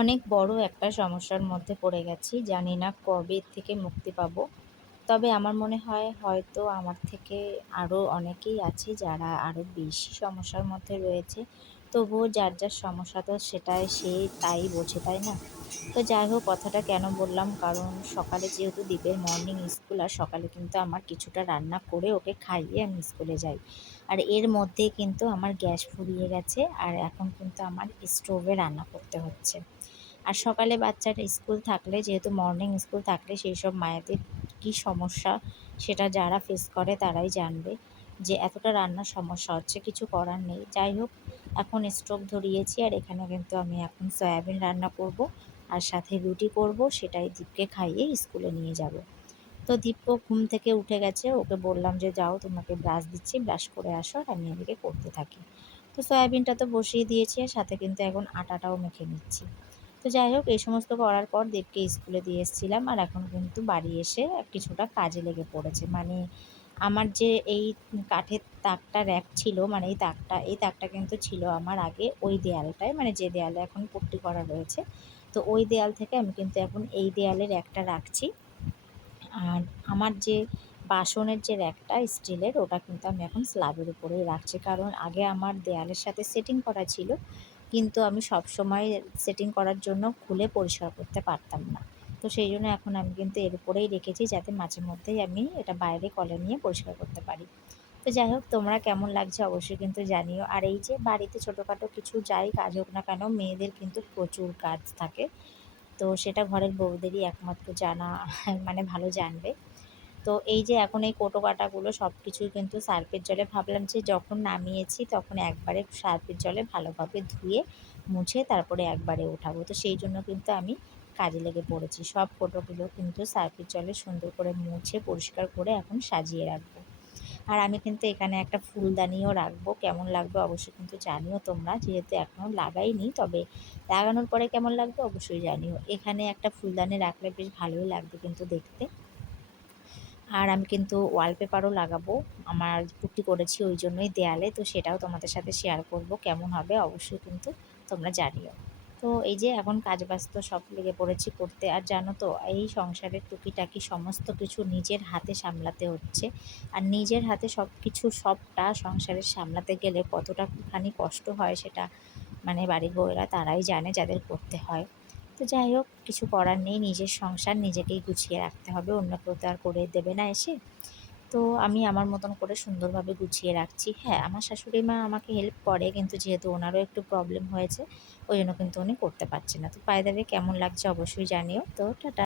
অনেক বড় একটা সমস্যার মধ্যে পড়ে গেছি। জানি না কবে এর থেকে মুক্তি পাবো। তবে আমার মনে হয় হয়তো আমার থেকে আরও অনেকেই আছে যারা আরও বেশি সমস্যার মধ্যে রয়েছে। তবুও যার, যার সমস্যা তো সেটাই সে তাই বোঝে, তাই না? তো যাই হোক কথাটা কেন বললাম, কারণ সকালে যেহেতু দ্বীপের মর্নিং স্কুল আর সকালে কিন্তু আমার কিছুটা রান্না করে ওকে খাইয়ে আমি স্কুলে যাই। আর এর মধ্যে কিন্তু আমার গ্যাস ফুরিয়ে গেছে আর এখন কিন্তু আমার স্টোভে রান্না করতে হচ্ছে। আর সকালে বাচ্চার স্কুল থাকলে, যেহেতু মর্নিং স্কুল থাকলে সেই সব মায়েদের কী সমস্যা সেটা যারা ফেস করে তারাই জানবে যে এতটা রান্নার সমস্যা হচ্ছে, কিছু করার নেই। যাই হোক, এখন স্টোভ ধরিয়েছি আর এখানে কিন্তু আমি এখন সয়াবিন রান্না করব আর সাথে রুটি করব, সেটাই দীপকে খাইয়ে স্কুলে নিয়ে যাব। তো দীপ্য ঘুম থেকে উঠে গেছে, ওকে বললাম যে যাও তোমাকে ব্রাশ দিচ্ছি, ব্রাশ করে আসো আর আমি এদিকে করতে থাকি। তো সয়াবিনটা তো বসিয়ে দিয়েছি আর সাথে কিন্তু এখন আটাটাও মেখে নিচ্ছি। তো যাই হোক, এই সমস্ত করার পর দেবকে স্কুলে দিয়ে এসেছিলাম আর এখন কিন্তু বাড়ি এসে কিছুটা কাজে লেগে পড়েছে। মানে আমার যে এই কাঠের তাকটা র্যাক ছিল, মানে এই তাকটা কিন্তু ছিল আমার আগে ওই দেয়ালটায়, মানে যে দেয়ালে এখন পট্টি করা রয়েছে। তো ওই দেয়াল থেকে আমি কিন্তু এখন এই দেয়ালে র্যাকটা রাখছি। আর আমার যে বাসনের যে র্যাকটা স্টিলের, ওটা কিন্তু আমি এখন স্ল্যাবের উপরেই রাখছি। কারণ আগে আমার দেয়ালের সাথে সেটিং করা ছিল, কিন্তু আমি সবসময় সেটিং করার জন্য খুলে পরিষ্কার করতে পারতাম না। তো সেই জন্য এখন আমি কিন্তু এর উপরেই রেখেছি, যাতে মাঝে মধ্যেই আমি এটা বাইরে কলে নিয়ে পরিষ্কার করতে পারি। তো যাই হোক, তোমরা কেমন লাগছে অবশ্যই কিন্তু জানিও। আর এই যে বাড়িতে ছোটোখাটো কিছু যাই কাজ হোক না কেন, মেয়েদের কিন্তু প্রচুর কাজ থাকে। তো সেটা ঘরের বউদেরই একমাত্র জানা মানে ভালো জানবে। তো এই যে এখন এই কোটো কাটাগুলো সব কিছুই কিন্তু সার্ফের জলে, ভাবলাম যে যখন নামিয়েছি তখন একবারে সার্ফের জলে ভালোভাবে ধুয়ে মুছে তারপরে একবারে উঠাবো। তো সেই জন্য কিন্তু আমি কাজে লেগে পড়েছি। সব কোটোগুলো কিন্তু সার্ফের জলে সুন্দর করে মুছে পরিষ্কার করে এখন সাজিয়ে রাখবো। আর আমি কিন্তু এখানে একটা ফুলদানিও রাখবো। কেমন লাগবে অবশ্যই কিন্তু জানিও তোমরা, যেহেতু এখনও লাগাইনি, তবে লাগানোর পরে কেমন লাগবে অবশ্যই জানিও। এখানে একটা ফুলদানি রাখলে বেশ ভালোই লাগবে কিন্তু দেখতে। আর আমি কিন্তু ওয়ালপেপারও লাগাবো। আমার পুট্টি করেছি ওই জন্যই দেয়ালে, তো সেটাও তোমাদের সাথে শেয়ার করব। কেমন হবে অবশ্যই কিন্তু তোমরা জানিও। তো এই যে এখন কাজবাজ তো সব লেগে পড়েছি করতে। আর জানো তো, এই সংসারের টুকিটাকি সমস্ত কিছু নিজের হাতে সামলাতে হচ্ছে। আর নিজের হাতে সব কিছু সবটা সংসারের সামলাতে গেলে কতটাখানি কষ্ট হয় সেটা মানে বাড়ির বউয়েরা তারাই জানে, যাদের করতে হয়। তো যাই হোক, কিছু করার নেই, নিজের সংসার নিজেকেই গুছিয়ে রাখতে হবে, অন্য কেউ তো আর করে দেবে না এসে। তো আমি আমার মতন করে সুন্দরভাবে গুছিয়ে রাখছি। হ্যাঁ, আমার শাশুড়ি মা আমাকে হেল্প করে, কিন্তু যেহেতু ওনারও একটু প্রবলেম হয়েছে ওই জন্য কিন্তু উনি করতে পারছে না। তো বাই দ্য ওয়ে কেমন লাগছে অবশ্যই জানিও। তো টাটা।